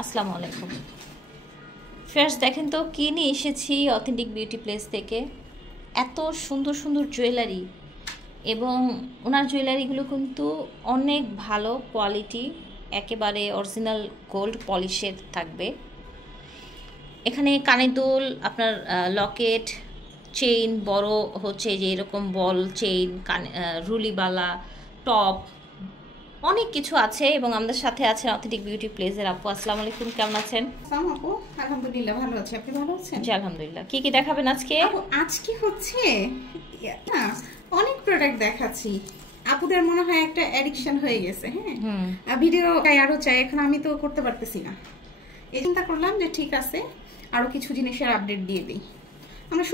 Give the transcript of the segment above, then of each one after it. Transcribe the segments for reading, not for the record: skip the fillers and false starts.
আসসালামু আলাইকুম। ফ্রেন্ডস, দেখেন তো কী নিয়ে এসেছি অথেন্টিক বিউটি প্লেস থেকে। এত সুন্দর সুন্দর জুয়েলারি, এবং ওনার জুয়েলারিগুলো কিন্তু অনেক ভালো কোয়ালিটি, একেবারে অরিজিনাল গোল্ড পলিশের থাকবে। এখানে কানের দুল, আপনার লকেট, চেইন, বড় হচ্ছে যে এরকম বল চেইন, রুলিবালা, টপ, অনেক কিছু আছে। এবং আমাদের সাথে আছেন অথেন্টিক বিউটি প্লেসের আপু। আসসালামু আলাইকুম, কেমন আছেন? আপু আলহামদুলিল্লাহ ভালো আছি, আপনি ভালো আছেন? জি আলহামদুলিল্লাহ। কি কি দেখাবেন আজকে? আজকে হচ্ছে না, অনেক প্রোডাক্ট দেখাচ্ছি। আপুদের মনে হয় একটা অ্যাডিকশন হয়ে গেছে। হ্যাঁ, ভিডিও আরো চাই, এখন আমি তো করতে পারতেছি না। এই চিন্তা করলাম যে ঠিক আছে, আরো কিছু জিনিসের আপডেট দিয়ে দিই। আমরা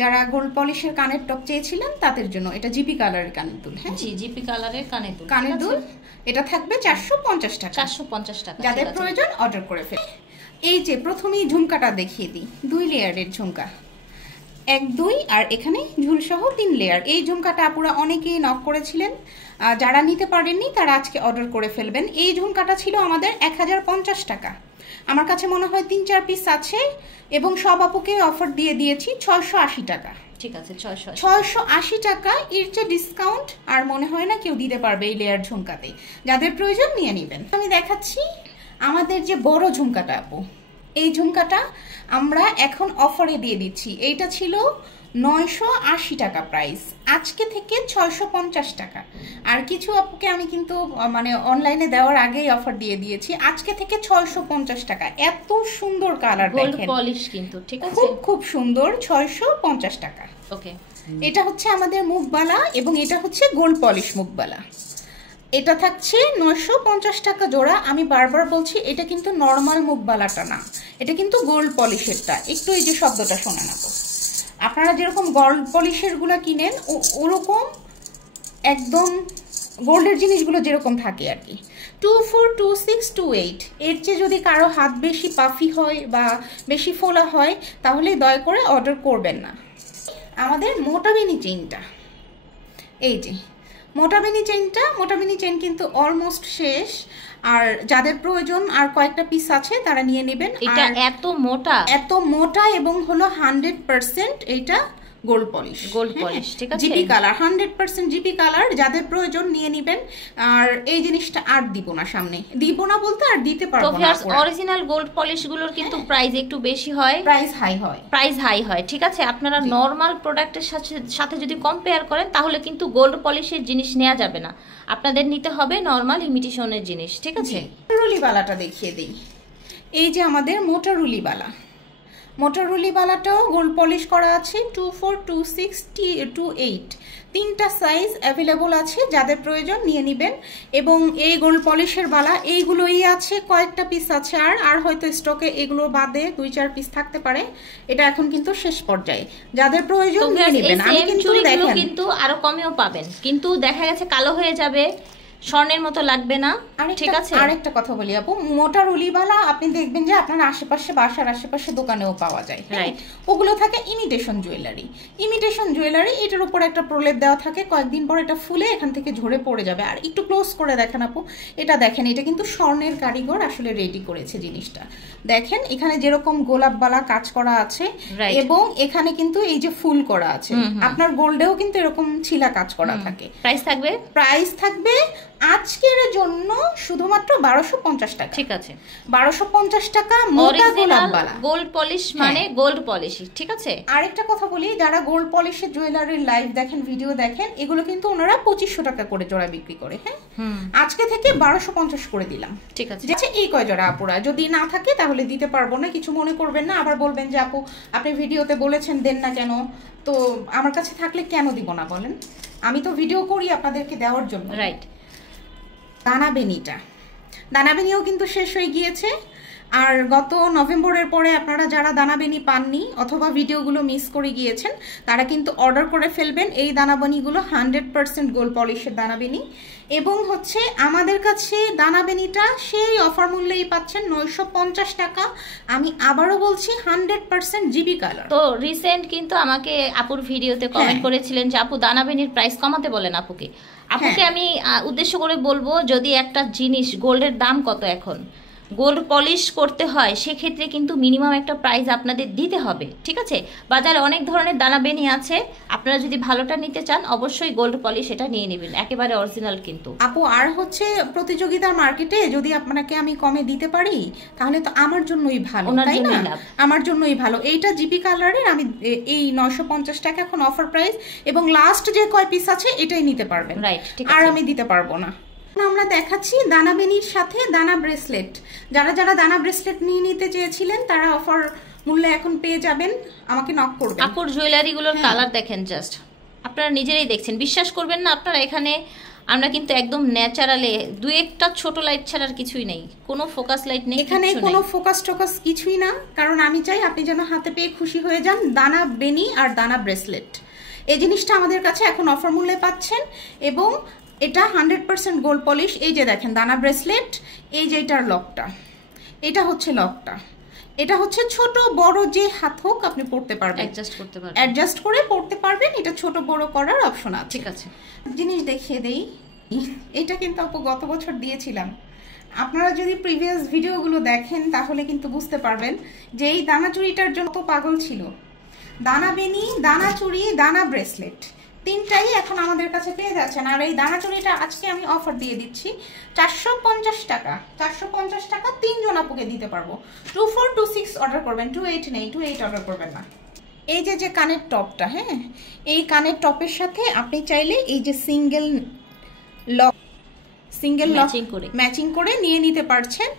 যারা গোল্ড পলিশের কানের টপ চেয়েছিলেন তাদের জন্য এটা জিপি কালারের কানের দুল। হ্যাঁ জি, জিপি কালারের কানের দুল এটা থাকবে 450 টাকা। 450 টাকা। যাদের প্রয়োজন অর্ডার করে ফেলে। এই যে প্রথমেই ঝুমকাটা দেখিয়ে দিই, 2 লেয়ারের ঝুমকা, 1 2 আর এখানে ঝুল সহ 3 লেয়ার। এই ঝুমকাটা আপুরা অনেকেই নক করেছিলেন, যারা নিতে পারেননি তারা আজকে অর্ডার করে ফেলবেন। এই ঝুমকাটা ছিল আমাদের 1050 টাকা। আমার কাছে মনে হয় 3-4 পিস আছে, এবং সব আপুকে অফার দিয়ে দিয়েছি 680 টাকা। ঠিক আছে, 680 টাকা। এর চেয়ে ডিসকাউন্ট আর মনে হয় না কেউ দিতে পারবে এই লেয়ার ঝুমকাতে। যাদের প্রয়োজন নিয়ে নেবেন। আমি দেখাচ্ছি আমাদের যে বড় ঝুমকাটা আপু, এই ঝুমকাটা আমরা এখন অফারে দিয়ে দিচ্ছি। এইটা ছিল 980 টাকা প্রাইস, আজকে থেকে 650 টাকা। আর কিছু আপুকে আমি কিন্তু মানে অনলাইনে দেওয়ার আগেই অফার দিয়ে দিয়েছি, আজকে থেকে 650 টাকা। এত সুন্দর কালার, গোল্ড পলিশ কিন্তু, ঠিক আছে, খুব সুন্দর। 650 টাকা। ওকে। এটা হচ্ছে আমাদের মুখবালা, এবং এটা হচ্ছে গোল্ড পলিশ মুখবালা। এটা থাকছে 950 টাকা জোড়া। আমি বারবার বলছি এটা কিন্তু নর্মাল মুখবালাটা না, এটা কিন্তু গোল্ড পলিশেরটা। একটু এই যে শব্দটা শোনা না, আপনারা যেরকম গোল্ড পলিশের গুলা কিনেন ওরকম একদম গোল্ডের জিনিসগুলো যেরকম থাকে আর কি। 242628। এর চেয়ে যদি কারো হাত বেশি পাফি হয় বা বেশি ফোলা হয় তাহলে দয়া করে অর্ডার করবেন না। আমাদের মোটাবেনি চেইনটা, এই যে মোটাবেনি চেইন কিন্তু অলমোস্ট শেষ। আর যাদের প্রয়োজন আর কয়েকটা পিস আছে তারা নিয়ে নেবেন। এটা এত মোটা এবং হলো 100% এইটা গোল্ড পলিশ, ঠিক আছে, জিপি কালার, 100% জিপি কালার। যাদের প্রয়োজন নিয়ে নেবেন। আর এই জিনিসটা আর দিব না, সামনে দিব না বলতে আর দিতে পারবো না। অরিজিনাল গোল্ড পলিশ গুলোর কিন্তু প্রাইস একটু বেশি হয়, প্রাইস হাই হয়। ঠিক আছে, আপনারা নরমাল প্রোডাক্টের সাথে যদি কম্পেয়ার করেন তাহলে কিন্তু গোল্ড পলিশের জিনিস নেওয়া যাবে না, আপনাদের নিতে হবে নরমাল ইমিটেশনের জিনিস। ঠিক আছে, রুলিবালাটা দেখিয়ে দিই। এই যে আমাদের মোটা রুলিবালাটাও গোল্ড পলিশ করা আছে। 242628 তিনটা সাইজ অ্যাভেলেবল আছে, যাদের প্রয়োজন নিয়ে নেবেন। এবং এই গোল্ড পলিশের বালা এইগুলোই আছে, কয়েকটা পিস আছে, আর হয়তো স্টকে এগুলো বাদে 2-4 পিস থাকতে পারে। এটা এখন কিন্তু শেষ পর্যায়ে, যাদের প্রয়োজন নিয়ে নেবেন। আমি কিন্তু আরো কমেও পাবেন, কিন্তু দেখা গেছে কালো হয়ে যাবে, স্বর্ণের মতো লাগবে না। ঠিক আছে, আরেকটা কথা বলি আপু, মোটা রুলিবালা আপনি দেখবেন যে আপনার আশেপাশে, বাসার আশেপাশে দোকানেও পাওয়া যায়। ওগুলো থাকে ইমিটেশন জুয়েলারি। এটার উপর একটা প্রলেপ দেওয়া থাকে, কয়েকদিন পর এটা ফুলে এখান থেকে ঝরে পড়ে যাবে। আর একটু ক্লোজ করে দেখেন আপু, এটা দেখেন, এটা কিন্তু স্বর্ণের কারিগর আসলে রেডি করেছে জিনিসটা। দেখেন এখানে যেরকম গোলাপবালা কাজ করা আছে, এবং এখানে কিন্তু এই যে ফুল করা আছে। আপনার গোল্ডেও কিন্তু এরকম ছিলা কাজ করা থাকে। প্রাইস থাকবে আজকের জন্য শুধুমাত্র 1250 টাকা। ঠিক আছে, 1250 টাকা মোটা গোলাপবালা গোল্ড পলিশ, মানে গোল্ড পলিশ। ঠিক আছে, আরেকটা কথা বলি, যারা গোল্ড পলিশের জুয়েলারির লাইভ দেখেন, ভিডিও দেখেন, এগুলো কিন্তু ওনারা 2500 টাকা করে জোড়া বিক্রি করে। হ্যাঁ, আজকে থেকে 1250 করে দিলাম। ঠিক আছে, এই কয় জোড়া আপুরা যদি না থাকে তাহলে দিতে পারবো না, কিছু মনে করবেন না। আবার বলবেন যে আপু আপনি ভিডিওতে বলেছেন দেন না কেন, তো আমার কাছে থাকলে কেন দিব না বলেন? আমি তো ভিডিও করি আপনাদেরকে দেওয়ার জন্য। রাইট। দানাবেনিও কিন্তু শেষ হয়ে গিয়েছে। আর গত নভেম্বরের পরে আপনারা যারা দানাবেনি পাননি অথবা ভিডিওগুলো মিস করে গিয়েছেন তারা কিন্তু অর্ডার করে ফেলবেন। এই দানাবেনিগুলো 100% গোল্ড পলিশের দানাবেনি, এবং হচ্ছে আমাদের কাছে দানাবেনিটা সেই অফার মূল্যেই পাচ্ছেন 950 টাকা। আমি আবারও বলছি 100% জিবি কালার। তো রিসেন্ট কিন্তু আমাকে আপুর ভিডিওতে কমেন্ট করেছিলেন যে আপু দানাবেনির প্রাইস কমাতে বলেন আপুকে। আমি উদ্দেশ্য করে বলবো, যদি একটা জিনিস গোল্ডের দাম কত এখন, গোল্ড পলিশ করতে হয় সেক্ষেত্রে কিন্তু মিনিমাম একটা প্রাইস আপনাদের দিতে হবে, ঠিক আছে? বাজারে অনেক ধরনের দানা বেনি আছে, আপনারা যদি ভালোটা নিতে চান অবশ্যই গোল্ড পলিশ এটা নিয়ে নেবেন, একেবারে অরিজিনাল কিন্তু আপু। আর হচ্ছে প্রতিযোগিতার মার্কেটে যদি আপনাকে আমি কমে দিতে পারি তাহলে তো আমার জন্যই ভালো, তাই না? আমার জন্যই ভালো। এইটা জিপি কালারের আমি এই 950 টাকা এখন অফার প্রাইস, এবং লাস্ট যে কয় পিস আছে এটাই নিতে পারবেন, রাইট? আর আমি দিতে পারবো না। আমরা দেখাচ্ছি দানা বেনির সাথে দানা ব্রেসলেট। যারা যারা দানা ব্রেসলেট নিয়ে নিতে চেয়েছিলেন তারা অফার মূল্যে এখন পেয়ে যাবেন, আমাকে নক করবেন। আপুর জুয়েলারিগুলোর কালার দেখেন, জাস্ট আপনারা নিজেরাই দেখছেন, বিশ্বাস করবেন না আপনারা। এখানে আমরা কিন্তু একদম ন্যাচারালে, দু একটা ছোট লাইট ছাড়া আর কিছুই নেই, কোনো ফোকাস লাইট নেই, এখানে কোনো ফোকাস টোকাস কিছুই না, কারণ আমি চাই আপনি যেন হাতে পেয়ে খুশি হয়ে যান। দানা বেনি আর দানা ব্রেসলেট এই জিনিসটা আমাদের কাছে এখন অফার মূল্যে পাচ্ছেন, এবং এটা 100% গোল্ড পলিশ। এই যে দেখেন দানা ব্রেসলেট, এই যে এটার লকটা, এটা হচ্ছে লকটা, এটা হচ্ছে ছোট বড় যে হাত হোক আপনি পড়তে পারবেন, অ্যাডজাস্ট করে পড়তে পারবেন। এটা ছোট বড় করার অপশন আছে, ঠিক আছে? জিনিস দেখিয়ে দেই, এটা কিন্তু আপু গত বছর দিয়েছিলাম। আপনারা যদি প্রিভিয়াস ভিডিওগুলো দেখেন তাহলে কিন্তু বুঝতে পারবেন যে এই দানা চুড়িটার জন্য তো পাগল ছিল। দানা বেনি, দানা চুড়ি, দানা ব্রেসলেট তিনটাই এখন আমাদের কাছে পেয়ে যাচ্ছেন। আর এই দানা চুড়িটা আজকে আমি অফার দিয়ে দিচ্ছি 450 টাকা। 450 টাকা 3 জন আপুকে দিতে পারবো। 2426 অর্ডার করবেন, 28 নেই, 28 অর্ডার করবেন না। এই যে কানের টপটা, হ্যাঁ, এই কানের টপের সাথে আপনি চাইলে এই যে সিঙ্গেল লক ম্যাচিং করে নিয়ে নিতে পারছেন।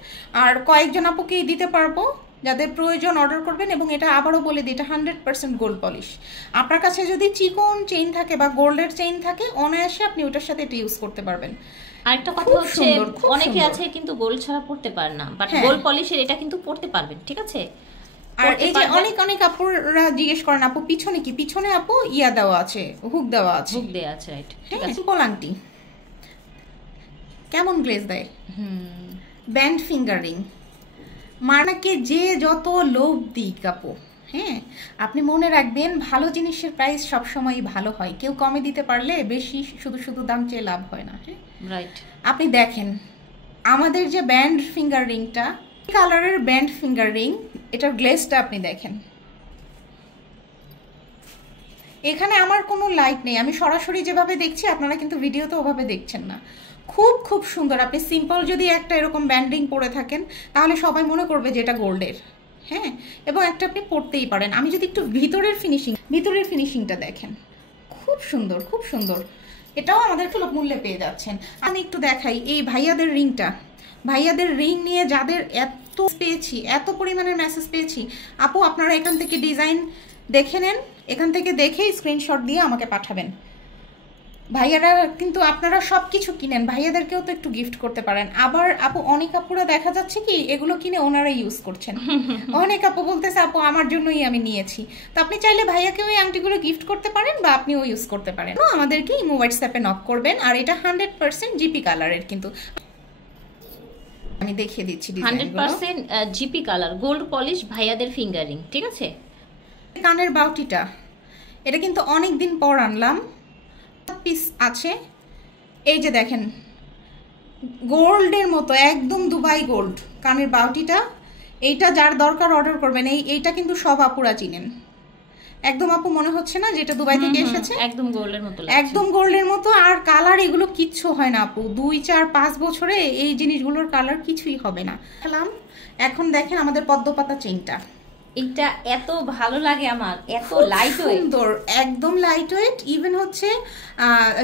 আর কয়েকজন আপুকেই দিতে পারবো যাদের প্রয়োজন অর্ডার করবেন। এবং এটা আবারও বলে দিই, এটা 100% গোল্ড পলিশ। আপনার কাছে যদি চিকন চেইন থাকে বা গোল্ডের চেইন থাকে, অনায়াসে আপনি ওটার সাথে এটা ইউজ করতে পারবেন। আরেকটা কথা হচ্ছে, অনেকে আছে কিন্তু গোল্ড ছাড়া পড়তে পারে না, বাট গোল্ড পলিশের এটা কিন্তু পড়তে পারবেন, ঠিক আছে? আর এই যে অনেক অনেক আপুরা জিজ্ঞেস করেন আপু পিছনে কি, পিছনে আপু ইয়া দেওয়া আছে, হুক দেওয়া আছে, হুক দেওয়া আছে, রাইট? ঠিক আছে। আংটি কেমন গ্লেজ দেয়, ব্যান্ড ফিঙ্গারিং, মানাকে যে যত লোভ দিক আপু, হ্যাঁ, আপনি মনে রাখবেন ভালো জিনিসের প্রাইস সবসময়ই ভালো হয়। কেউ কমে দিতে পারলে বেশি শুধু শুধু দাম চেয়ে লাভ হয় না, রাইট? আপনি দেখেন আমাদের যে ব্যান্ড ফিঙ্গার রিংটা, কালারের ব্যান্ড ফিঙ্গার রিং, এটার গ্লেজটা আপনি দেখেন। এখানে আমার কোনো লাইট নেই, আমি সরাসরি যেভাবে দেখছি আপনারা কিন্তু ভিডিওতে ওভাবে দেখছেন না। খুব খুব সুন্দর। আপনি সিম্পল যদি একটা এরকম ব্যান্ডিং পরে থাকেন তাহলে সবাই মনে করবে যে এটা গোল্ডের, হ্যাঁ, এবং একটা আপনি পরতেই পারেন। আমি যদি একটু ভিতরের ফিনিশিংটা দেখেন, খুব সুন্দর, খুব সুন্দর। এটাও আমাদের সুলভ মূল্যে পেয়ে যাচ্ছেন। আমি একটু দেখাই এই ভাইয়াদের রিংটা। ভাইয়াদের রিং নিয়ে যাদের এত পেয়েছি, এত পরিমাণের মেসেজ পেয়েছি, আপু আপনারা এখান থেকে ডিজাইন দেখে নেন, এখান থেকে দেখেই স্ক্রিনশট দিয়ে আমাকে পাঠাবেন। ভাইয়ারা কিন্তু আপনারা সব কিছু কিনেন, ভাইয়াদেরকেও তো একটু গিফট করতে পারেন। আবার আপু অনেক আপুরা দেখা যাচ্ছে কি এগুলো কিনে ওনারা ইউজ করছেন। অনেক আপু বলতেছে আপু আমার জন্যই আমি নিয়েছি। তো আপনি চাইলে ভাইয়াকেও এই আংটিগুলো গিফট করতে পারেন বা আপনিও ইউজ করতে পারেন। আমাদেরকে ইমো হোয়াটসঅ্যাপে নক করবেন। আর এটা 100% জিপি কালারের, কিন্তু আমি দেখিয়ে দিচ্ছি 100% জিপি কালার গোল্ড পলিশ ভাইয়াদের ফিঙ্গারিং, ঠিক আছে? কানের বাউটিটা এটা কিন্তু অনেক দিন পর আনলাম, পিস আছে। এই যে দেখেন গোল্ডের মতো একদম দুবাই গোল্ড কানের বাউটিটা। এইটা যার দরকার অর্ডার করবেন। এইটা কিন্তু সব আপুরা চিনেন। একদম আপু মনে হচ্ছে না যেটা দুবাই থেকে এসেছে? একদম গোল্ডের মতো, একদম গোল্ডের মতো। আর কালার এগুলো কিচ্ছু হয় না আপু, 2, 4, 5 বছরে এই জিনিসগুলোর কালার কিছুই হবে না। এখন দেখেন আমাদের পদ্মপাতা চেইনটা, এটা এত ভালো লাগে আমার, এত লাইট সুন্দর, একদম লাইট ওয়েট। ইভেন হচ্ছে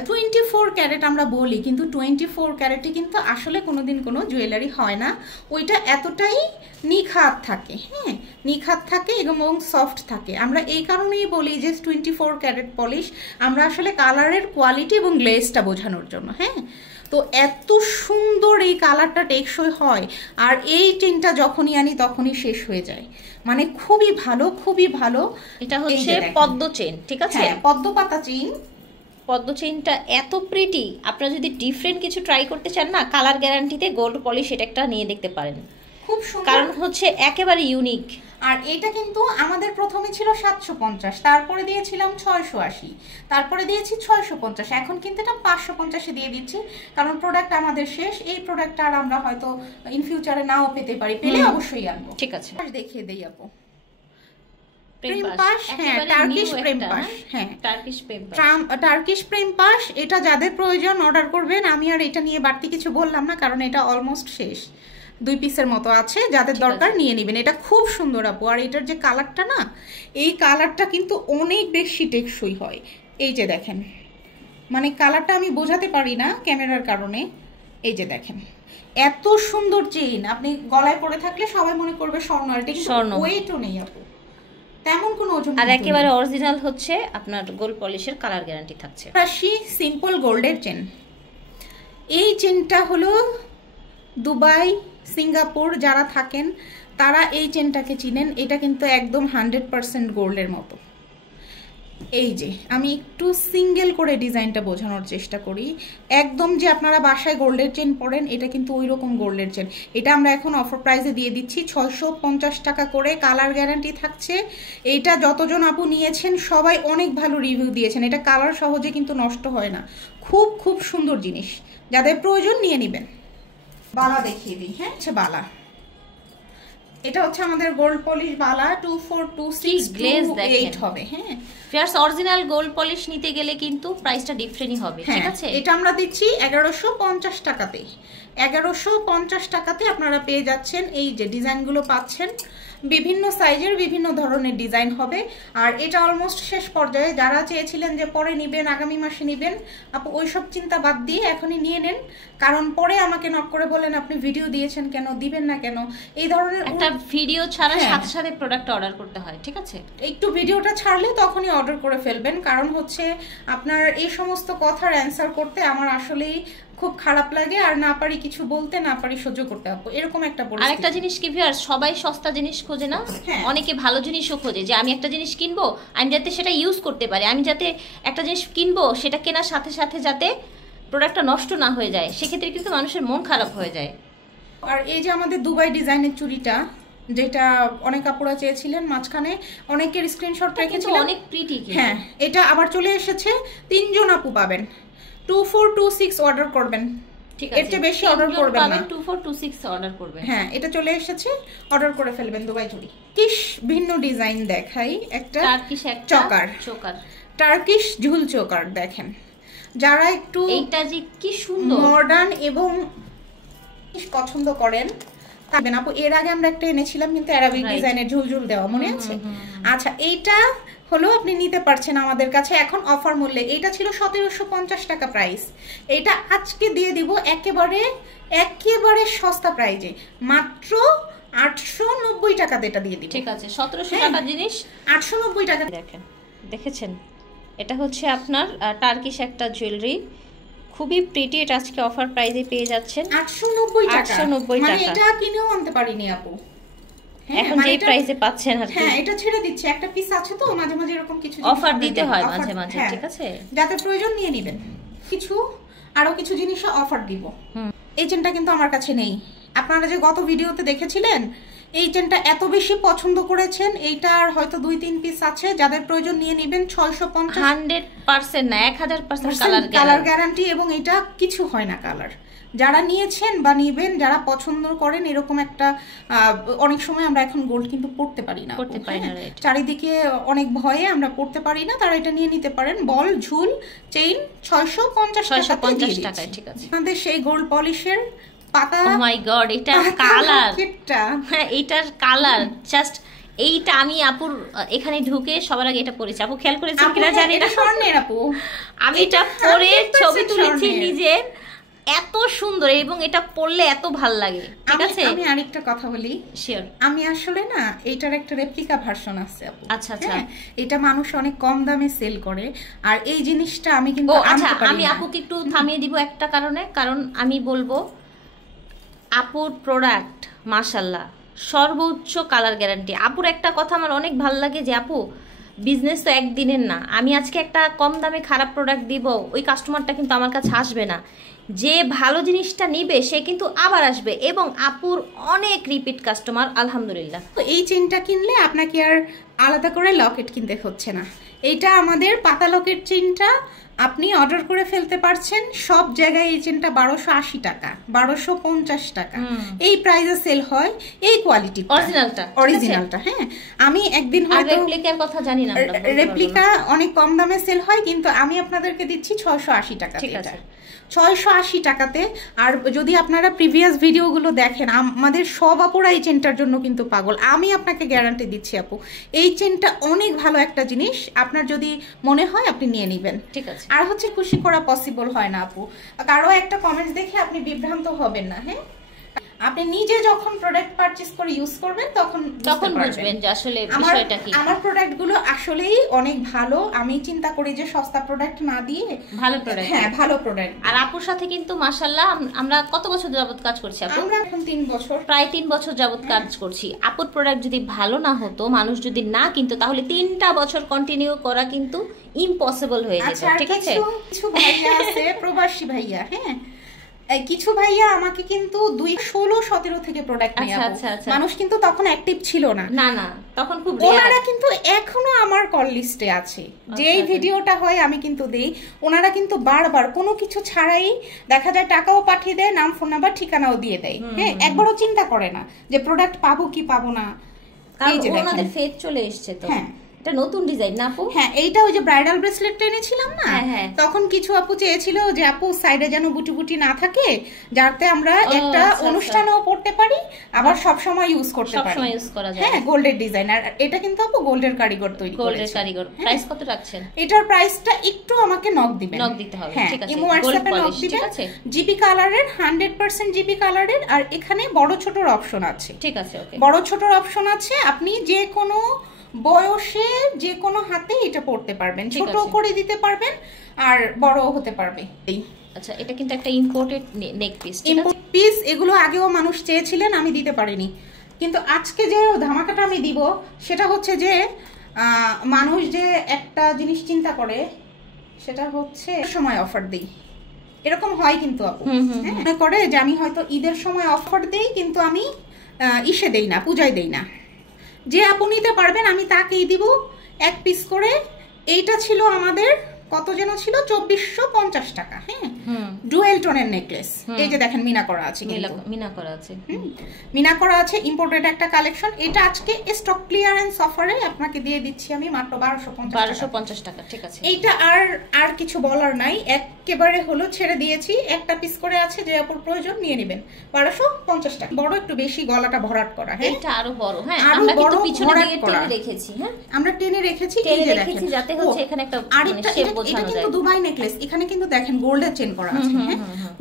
24 ক্যারেট আমরা বলি, কিন্তু 24 ক্যারেটে কিন্তু আসলে কোনোদিন কোনো জুয়েলারি হয় না। ওইটা এতটাই নিখাত থাকে, হ্যাঁ, নিখাত থাকে এবং সফট থাকে। আমরা এই কারণেই বলি যে 24 ক্যারেট পলিশ, আমরা আসলে কালারের কোয়ালিটি এবং গ্লেজটা বোঝানোর জন্য, হ্যাঁ। তো এত সুন্দর এই কালারটা টেকসই হয়। আর এই চেইনটা যখনই আনি তখনই শেষ হয়ে যায়, মানে খুবই ভালো, খুবই ভালো। এটা হচ্ছে পদ্ম চেইন, ঠিক আছে? পদ্মপাতা চেইন। পদ্ম চেইনটা এত প্রিটি। আপনারা যদি ডিফারেন্ট কিছু ট্রাই করতে চান না, কালার গ্যারান্টিতে গোল্ড পলিশ এটা একটা নিয়ে দেখতে পারেন। খুব সুন্দর, কারণ হচ্ছে একেবারে ইউনিক। আর এটা কিন্তু আমাদের প্রথমে ছিল 750, তারপরে দিয়েছিলাম 680, তারপরে দিয়েছি 650, এখন কিন্তু এটা 550-এ দিয়ে দিচ্ছি, কারণ প্রোডাক্ট আমাদের শেষ। এই প্রোডাক্টটা আর আমরা হয়তো ইন ফিউচারে নাও পেতে পারি, পেলে অবশ্যই আনবো। ঠিক আছে, দেখিয়ে দেই আপু। প্রেম পাশ, হ্যাঁ টার্কিশ প্রেম পাশ, হ্যাঁ টার্কিশ প্রেম পাশ। এটা যাদের প্রয়োজন অর্ডার করবেন। আমি আর এটা নিয়ে বাড়তি কিছু বললাম না, কারণ এটা অলমোস্ট শেষ, 2 পিসের মতো আছে, যাদের দরকার নিয়ে নেবেন। এটা খুব সুন্দর আপু। আর এটার যে কালারটা না, এই কালারটা কিন্তু অনেক বেশি টেকসই হয়। এই যে দেখেন, মানে কালারটা আমি বোঝাতে পারি না ক্যামেরার কারণে। এই যে দেখেন, এত সুন্দর চেইন, আপনি গলায় পরে থাকলে সবাই মনে করবে স্বর্ণ। আর এটা কিন্তু ওয়েটও নেই আপু, তেমন কোনো ওজন। আর একেবারে অরিজিনাল হচ্ছে আপনার গোল্ড পলিশের কালার গ্যারান্টি থাকছে। রাশি সিম্পল গোল্ডের চেন। এই চেনটা হলো দুবাই, সিঙ্গাপুর যারা থাকেন তারা এই চেনটাকে চিনেন। এটা কিন্তু একদম 100% গোল্ডের মতো। এই যে আমি একটু সিঙ্গেল করে ডিজাইনটা বোঝানোর চেষ্টা করি। একদম যে আপনারা বাসায় গোল্ডের চেন পরেন, এটা কিন্তু ওই রকম গোল্ডের চেন। এটা আমরা এখন অফার প্রাইসে দিয়ে দিচ্ছি 650 টাকা করে, কালার গ্যারান্টি থাকছে। এইটা যতজন আপু নিয়েছেন সবাই অনেক ভালো রিভিউ দিয়েছেন। এটা কালার সহজে কিন্তু নষ্ট হয় না, খুব খুব সুন্দর জিনিস। যাদের প্রয়োজন নিয়ে নেবেন। বালা দেখিয়ে দিই। হ্যাঁ, আচ্ছা বালা, এটা হচ্ছে আমাদের গোল্ড পলিশ বালা 2426 গ্লেজ 8 হবে। হ্যাঁ ফিয়ার্স, অরিজিনাল গোল্ড পলিশ নিতে গেলে কিন্তু প্রাইসটা ডিফারেন্টই হবে। ঠিক আছে, এটা আমরা দিচ্ছি 1150 টাকাতে। 1150 টাকাতে আপনারা পেয়ে যাচ্ছেন। এই যে ডিজাইনগুলো পাচ্ছেন, বিভিন্ন সাইজের বিভিন্ন ধরনের ডিজাইন হবে। আর এটা অলমোস্ট শেষ পর্যায়ে। যারা চেয়েছিলেন যে পরে নেবেন, আগামী মাসে নেবেন, আপু ওইসব চিন্তা বাদ দিয়ে এখনই নিয়ে নেন, কারণ পরে আমাকে নক করে বলেন আপনি ভিডিও দিয়েছেন কেন, দিবেন না কেন। এই ধরনের একটা ভিডিও ছাড়া সাথে সাথে প্রোডাক্ট অর্ডার করতে হয়। ঠিক আছে, একটু ভিডিওটা ছাড়লে তখনই অর্ডার করে ফেলবেন, কারণ হচ্ছে আপনার এই সমস্ত কথার অ্যান্সার করতে আমার আসলেই খুব খারাপ লাগে। আর না পারি কিছু বলতে, না পারি সহ্য করতে, আপু এরকম একটা পরিস্থিতি। আরেকটা জিনিস কি ভিউয়ার্স, সবাই সস্তা জিনিস খোঁজে না, অনেকে ভালো জিনিসও খোঁজে। যে আমি একটা জিনিস কিনবো, আমি যাতে সেটা ইউজ করতে পারি, আমি যাতে একটা জিনিস কিনবো সেটা কেনার সাথে সাথে যাতে প্রোডাক্টটা নষ্ট না হয়ে যায়, সেক্ষেত্রে কিন্তু মানুষের মন খারাপ হয়ে যায়। আর এই যে আমাদের দুবাই ডিজাইনের চুড়িটা, যেটা অনেক আপুরা চেয়েছিলেন, মাঝখানে অনেকের স্ক্রিনশট রেখেছিলেন, অনেক প্রিটি। হ্যাঁ এটা আবার চলে এসেছে। 3 জন আপু পাবেন। 2426 অর্ডার করবেন, ঠিক আছে, এর চেয়ে বেশি অর্ডার করবেন না। 2426 অর্ডার করবেন। হ্যাঁ এটা চলে এসেছে, অর্ডার করে ফেলবেন দুবাই চুড়ি। কিস ভিন্ন ডিজাইন দেখাই, একটা টার্কিশ একটা চোকার, টার্কিশ ঝুল চোকার। দেখেন, যারা একটু এইটা যে কি সুন্দর মডার্ন এবং পছন্দ করেন তাবেন আপু। এর আগে আমরা একটা এনেছিলাম কিন্তু অ্যারাবিক ডিজাইনের ঝুলঝুল দেওয়া, মনে আছে? আচ্ছা, এইটা হলো আপনি নিতে পারছেন আমাদের কাছে এখন অফার মূল্যে। এইটা ছিল 1750 টাকা প্রাইস, এইটা আজকে দিয়ে দিব একেবারে একেবারে সস্তা প্রাইজে, মাত্র 890 টাকাতে এটা দিয়ে দিব। ঠিক আছে, 1700 টাকা জিনিস 890 টাকা। দেখেন, দেখেছেন, এটা হচ্ছে আপনার টার্কিশ একটা জুয়েলারি, খুবই প্রিটি। এটা আজকে অফার প্রাইসে পেয়ে যাচ্ছেন 890 টাকা। 890 টাকা, মানে এটা কিনেও আনতে পারিনি আপু, এখন যে প্রাইসে পাচ্ছেন আর কি। হ্যাঁ এটা ছেড়ে দিচ্ছি, একটা পিস আছে তো, মাঝে মাঝে এরকম কিছু অফার দিতে হয় মাঝে মাঝে। ঠিক আছে, যাতে প্রয়োজন নিয়ে নেবেন। কিছু আরো কিছু জিনিসে অফার দিব। এই চেনটা কিন্তু আমার কাছে নেই। আপনারা যে গত ভিডিওতে দেখেছিলেন, এই চেনটা এত বেশি পছন্দ করেছেন, এইটার হয়তো 2-3 পিস আছে, যাদের প্রয়োজন নিয়ে নেবেন। 650, 100% না 1000% কালার গ্যারান্টি, এবং এটা কিছু হয় না কালার। যারা নিয়েছেন বা নিবেন, যারা পছন্দ করেন এরকম একটা, অনেক সময় আমরা এখন গোল্ড কিন্তু পড়তে পারি না, চারিদিকে অনেক ভয়ে আমরা পড়তে পারি না, তারা এটা নিয়ে নিতে পারেন। বল ঝুল চেইন 650 টাকায়। ঠিক আছে, আমাদের সেই গোল্ড পলিশের পাতা। ও মাই গড, এটা কালার, হ্যাঁ এইটার কালার জাস্ট। এইটা আমি আপুর এখানে ঢুকে সবার আগে এটা পরেছি। আপু খেয়াল করেছেন কিনা জানি না, স্বর্ণের আপু। আমি এটা পরে ছবি তুলেছি নিজের, এত সুন্দর, এবং এটা পরলে এত ভাল লাগে। ঠিক আছে, আমি আরেকটা কথা বলি, শিওর। আমি আসলে না এইটার একটা রেপ্লিকা ভার্সন আছে আপু। আচ্ছা আচ্ছা, এটা মানুষ অনেক কম দামে সেল করে, আর এই জিনিসটা আমি কিন্তু আচ্ছা, আমি আপুকে একটু থামিয়ে দিব একটা কারণে, কারণ আমি বলবো আপুর প্রোডাক্ট মাশাআল্লাহ সর্বোচ্চ কালার গ্যারান্টি। আপুর একটা কথা আমার অনেক ভালো লাগে যে আপু বিজনেস তো একদিনের না। আমি আজকে একটা কম দামে খারাপ প্রোডাক্ট দিব, ওই কাস্টমারটা কিন্তু আমার কাছে আসবে না। যে ভালো জিনিসটা নিবে সে কিন্তু আবার আসবে, এবং আপুর অনেক রিপিট কাস্টমার আলহামদুলিল্লাহ। তো এই চেনটা কিনলে আপনাকে আর আলাদা করে লকেট কিনতে হচ্ছে না। এইটা আমাদের পাতা লকেট চেনটা আপনি অর্ডার করে ফেলতে পারছেন। সব জায়গায় এই চেনটা 1280 টাকা, 1250 টাকা এই প্রাইসে সেল হয়। এই কোয়ালিটি অরিজিনালটা। হ্যাঁ, আমি একদিন হয়তো রেপ্লিকার কথা জানি না, রেপ্লিকা অনেক কম দামে সেল হয়, কিন্তু আমি আপনাদেরকে দিচ্ছি 680 টাকা। ঠিক আছে, 680 টাকাতে। আর যদি আপনারা প্রিভিয়াস ভিডিওগুলো দেখেন, আমাদের সব আপুরা এই চেনটার জন্য কিন্তু পাগল। আমি আপনাকে গ্যারান্টি দিচ্ছি আপু, এই চেনটা অনেক ভালো একটা জিনিস। আপনার যদি মনে হয় আপনি নিয়ে নেবেন। ঠিক আছে। আর হচ্ছে খুশি করা পসিবল হয় না আপু, কারো একটা কমেন্টস দেখে আপনি বিভ্রান্ত হবেন না। হ্যাঁ, আপনি নিজে যখন প্রোডাক্ট পারচেজ করে ইউজ করবেন তখন বুঝবেন যে আসলে বিষয়টা কি। আমার প্রোডাক্টগুলো আসলেই অনেক ভালো। আমি চিন্তা করি যে সস্তা প্রোডাক্ট না দিয়ে ভালো প্রোডাক্ট, হ্যাঁ ভালো প্রোডাক্ট। আর আপুর সাথে কিন্তু মাশাআল্লাহ আমরা কত বছর যাবত কাজ করছি আপু? আমরা এখন 3 বছর, প্রায় 3 বছর যাবত কাজ করছি। আপুর প্রোডাক্ট যদি ভালো না হতো, মানুষ যদি না কিনতো, তাহলে 3টা বছর কন্টিনিউ করা কিন্তু ইম্পসিবল হয়ে যেত। ঠিক আছে, কিছু ভাইয়া আছে প্রবাসী ভাইয়া, হ্যাঁ কিছু ভাইয়া আমাকে কিন্তু 2016-17 থেকে প্রোডাক্ট নিয়ে মানুষ কিন্তু তখন অ্যাক্টিভ ছিল না, তখন খুব ওনারা কিন্তু এখনো আমার কল লিস্টে আছে। যেই ভিডিওটা হয় আমি কিন্তু দেই, ওনারা কিন্তু বারবার কোনো কিছু ছাড়াই দেখা যায় টাকাও পাঠিয়ে দেয়, নাম ফোন নাম্বার ঠিকানাও দিয়ে দেয়। হ্যাঁ, একবারও চিন্তা করে না যে প্রোডাক্ট পাবো কি পাবো না। এই যে ওনাদের ফেজ চলে এসেছে তো। হ্যাঁ, নতুন ডিজাইন না আপু? হ্যাঁ, এইটা ওই যে ব্রাইডাল ব্রেসলেট টেনেছিলাম না, তখন কিছু আপু চেয়েছিল যে আপু সাইডে যেন বুটি বুটি না থাকে, যাতে আমরা একটা অনুষ্ঠানেও পড়তে পারি, আবার সব সময় ইউজ করতে পারি, সবসময় ইউজ করা যায়। হ্যাঁ, গোল্ডের ডিজাইন। আর এটা কিন্তু আপু গোল্ডের কারিগর তৈরি করেছে। গোল্ডের কারিগর। প্রাইস কত রাখছেন? এটার প্রাইসটা একটু আমাকে নক দিবেন, নক দিতে হবে। ঠিক আছে, ইমো হোয়াটসঅ্যাপে নক দিবেন। জিপি কালারের, 100% জিপি কালারের। আর এখানে বড় ছোটর অপশন আছে। ঠিক আছে, ওকে, বড় ছোটর অপশন আছে। আপনি যে কোনো বয়সে যে কোনো হাতে এটা পড়তে পারবেন, ছোট করে দিতে পারবেন আর বড়ও হতে পারবে। আচ্ছা, এটা কিন্তু একটা ইম্পোর্টেড নেক পিস। ইম্পোর্ট পিস, এগুলো আগেও মানুষ চেয়েছিলেন, আমি দিতে পারিনি। কিন্তু আজকে যে ধামাকাটা আমি দিব সেটা হচ্ছে যে মানুষ যে একটা জিনিস চিন্তা করে, সেটা হচ্ছে সময় অফার দিই, এরকম হয় কিন্তু আপু মনে করে যে আমি হয়তো ঈদের সময় অফার দেই, কিন্তু আমি ইসে দেই না, পূজায় দেই না। যে আপু নিতে পারবেন আমি তাকেই দিব 1 পিস করে। এইটা ছিল আমাদের কত যেন ছিল, 2450 টাকা। হ্যাঁ, ডুয়েল টোনের নেকলেস। এই যে দেখেন মিনা করা আছে, মিনা করা আছে, মিনা করা আছে, ইম্পোর্টেড একটা কালেকশন। এটা আজকে স্টক ক্লিয়ারেন্স অফারে আপনাকে দিয়ে দিচ্ছি আমি মাত্র 1250 টাকা। ঠিক আছে, এইটা আর কিছু বলার নাই, একেবারে হলো ছেড়ে দিয়েছি। একটা পিস করে আছে, যে আপুর প্রয়োজন নিয়ে নেবেন। 1250 টাকা। বড় একটু বেশি, গলাটা ভরাট করা। হ্যাঁ, এটা আরো বড়। হ্যাঁ, আমরা কিন্তু পিছনে দিয়ে টেনে রেখেছি। হ্যাঁ, আমরা টেনে রেখেছি, এই যে দেখেন, যাতে হচ্ছে এখানে একটা শেপ বোঝানো যায়। এটা কিন্তু দুবাই নেকলেস। এখানে কিন্তু দেখেন গোল্ডের চেন করা আছে। হ্যাঁ,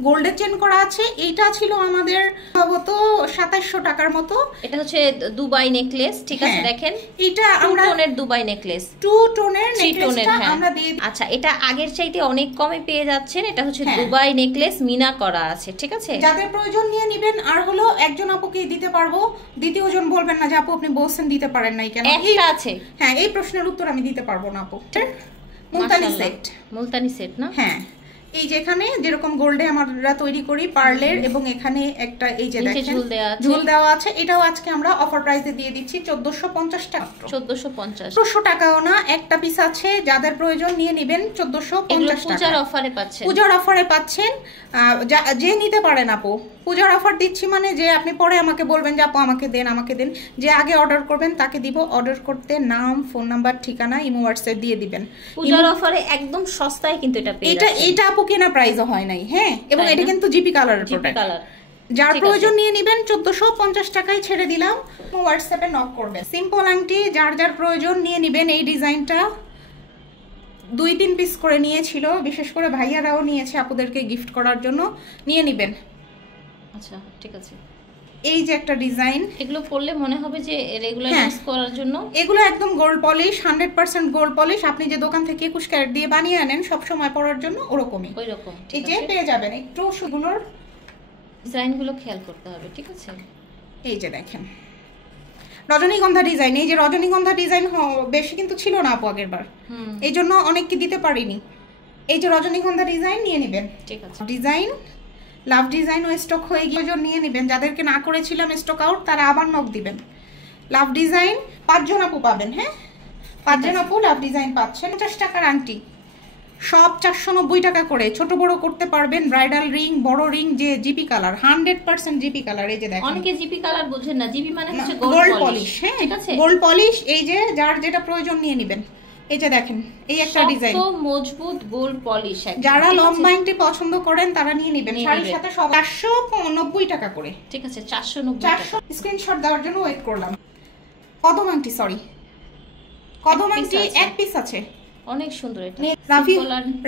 গোল্ডের চেন করা আছে। এইটা ছিল আমাদের সম্ভবত 2700 টাকার মতো। এটা হচ্ছে দুবাই নেকলেস। ঠিক আছে, দেখেন এটা আমরা 2 টোনের দুবাই নেকলেস, 2 টোনের নেকলেসটা আমরা দিয়ে। আচ্ছা, এটা আগের চাইতে অনেক কমে পেয়ে যাচ্ছেন। এটা হচ্ছে দুবাই নেকলেস, মিনা করা আছে। ঠিক আছে, যাদের প্রয়োজন নিয়ে নেবেন। আর হলো একজন আপুকে দিতে পারবো, দ্বিতীয় জন বলবেন না যে আপু আপনি বলছেন দিতে পারেন নাই কেন। একটা আছে, হ্যাঁ, এই প্রশ্নের উত্তর আমি দিতে পারবো না আপু। মুলতানি সেট না? হ্যাঁ, এই যেখানে যেরকম গোল্ডে আমরা তৈরি করি পার্লের, এবং এখানে একটা এই যে দেখেন ঝুল দেওয়া আছে। এটাও আজকে আমরা অফার প্রাইসে দিয়ে দিচ্ছি 1450 টাকা। 1450 টাকাও না, একটা পিস আছে। যাদের প্রয়োজন নিয়ে নেবেন। 1450 টাকা পূজার অফারে পাচ্ছেন। পূজার অফারে পাচ্ছেন। যে নিতে পারেন আপু, পূজার অফার দিচ্ছি মানে যে আপনি পরে আমাকে বলবেন যে আপু আমাকে দেন, আমাকে দেন। যে আগে অর্ডার করবেন তাকে দিব। অর্ডার করতে নাম, ফোন নাম্বার, ঠিকানা, ইমো হোয়াটসঅ্যাপ দিয়ে দিবেন। পূজার অফারে একদম সস্তায় কিন্তু এটা পেয়ে যাচ্ছেন। এটা আপু কেনা প্রাইসও হয় নাই। হ্যাঁ, এবং এটা কিন্তু জিপি কালারের প্রোডাক্ট। যার প্রয়োজন নিয়ে নেবেন। 1450 টাকায় ছেড়ে দিলাম। হোয়াটসঅ্যাপে নক করবেন। সিম্পল আংটি যার যার প্রয়োজন নিয়ে নেবেন। এই ডিজাইনটা 2-3 পিস করে নিয়েছিল, বিশেষ করে ভাইয়ারাও নিয়েছে আপুদেরকে গিফট করার জন্য, নিয়ে নেবেন। আচ্ছা, ঠিক আছে। এই যে একটা ডিজাইন, এগুলো পরলে মনে হবে যে রেগুলার ইউজ করার জন্য। এগুলো একদম গোল্ড পলিশ, 100% গোল্ড পলিশ। আপনি যে দোকান থেকে 21 ক্যারেট দিয়ে বানিয়ে আনেন সব সময় পরার জন্য, ওরকমই ওইরকম এই যে পেয়ে যাবেন। একটু সেগুলোর ডিজাইনগুলো খেয়াল করতে হবে। ঠিক আছে, এই যে দেখেন রজনীগন্ধা ডিজাইন, এই যে রজনীগন্ধা ডিজাইন বেশি কিন্তু ছিল না আপু আগের বার, এই জন্য অনেককে দিতে পারিনি। এই যে রজনীগন্ধা ডিজাইন নিয়ে নেবেন। ঠিক আছে। ডিজাইন লাভ ডিজাইনও স্টক হয়ে গিয়ে নিয়ে নেবেন, যাদেরকে না করেছিলাম স্টক আউট তারা আবার নক দিবেন। লাভ ডিজাইন 5 জন আপু পাবেন, হ্যাঁ 5 জন আপু লাভ ডিজাইন পাচ্ছেন। 50 টাকার আংটি সব 490 টাকা করে, ছোট বড় করতে পারবেন। ব্রাইডাল রিং, বড় রিং, যে জিপি কালার 100% জিপি কালার। এই যে দেখেন, অনেকে জিপি কালার বোঝেন না, জিপি মানে হচ্ছে গোল্ড পলিশ। হ্যাঁ ঠিক আছে, গোল্ড পলিশ। এই যে যার যেটা প্রয়োজন নিয়ে নেবেন। এই যে দেখেন এই একটা ডিজাইন, তো মজবুত গোল্ড পলিশ। যারা লম্বা আংটি পছন্দ করেন তারা নিয়ে নেবেন। শাড়ির সাথে সব 490 টাকা করে। ঠিক আছে, 490 400 স্ক্রিনশট দেওয়ার জন্য ওয়েট করলাম। কদম আংটি, সরি কদম আংটি এক পিস আছে, অনেক সুন্দর। এটা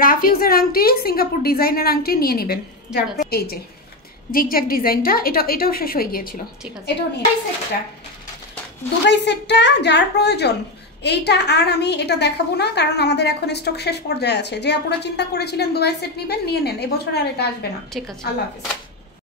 রাফিউজের আংটি, সিঙ্গাপুর ডিজাইনের আংটি নিয়ে নেবেন। যার এই যে জিগজ্যাগ ডিজাইনটা, এটাও শেষ হয়ে গিয়েছিল। ঠিক আছে, এটাও নিয়ে সেটটা, দুবাই সেটটা যার প্রয়োজন। এইটা আর আমি এটা দেখাবো না, কারণ আমাদের এখন স্টক শেষ পর্যায়ে আছে। যে আপনারা চিন্তা করেছিলেন দুবাই সেট নেবেন, নিয়ে নেন, এবছর আর এটা আসবে না। ঠিক আছে, আল্লাহ হাফেজ।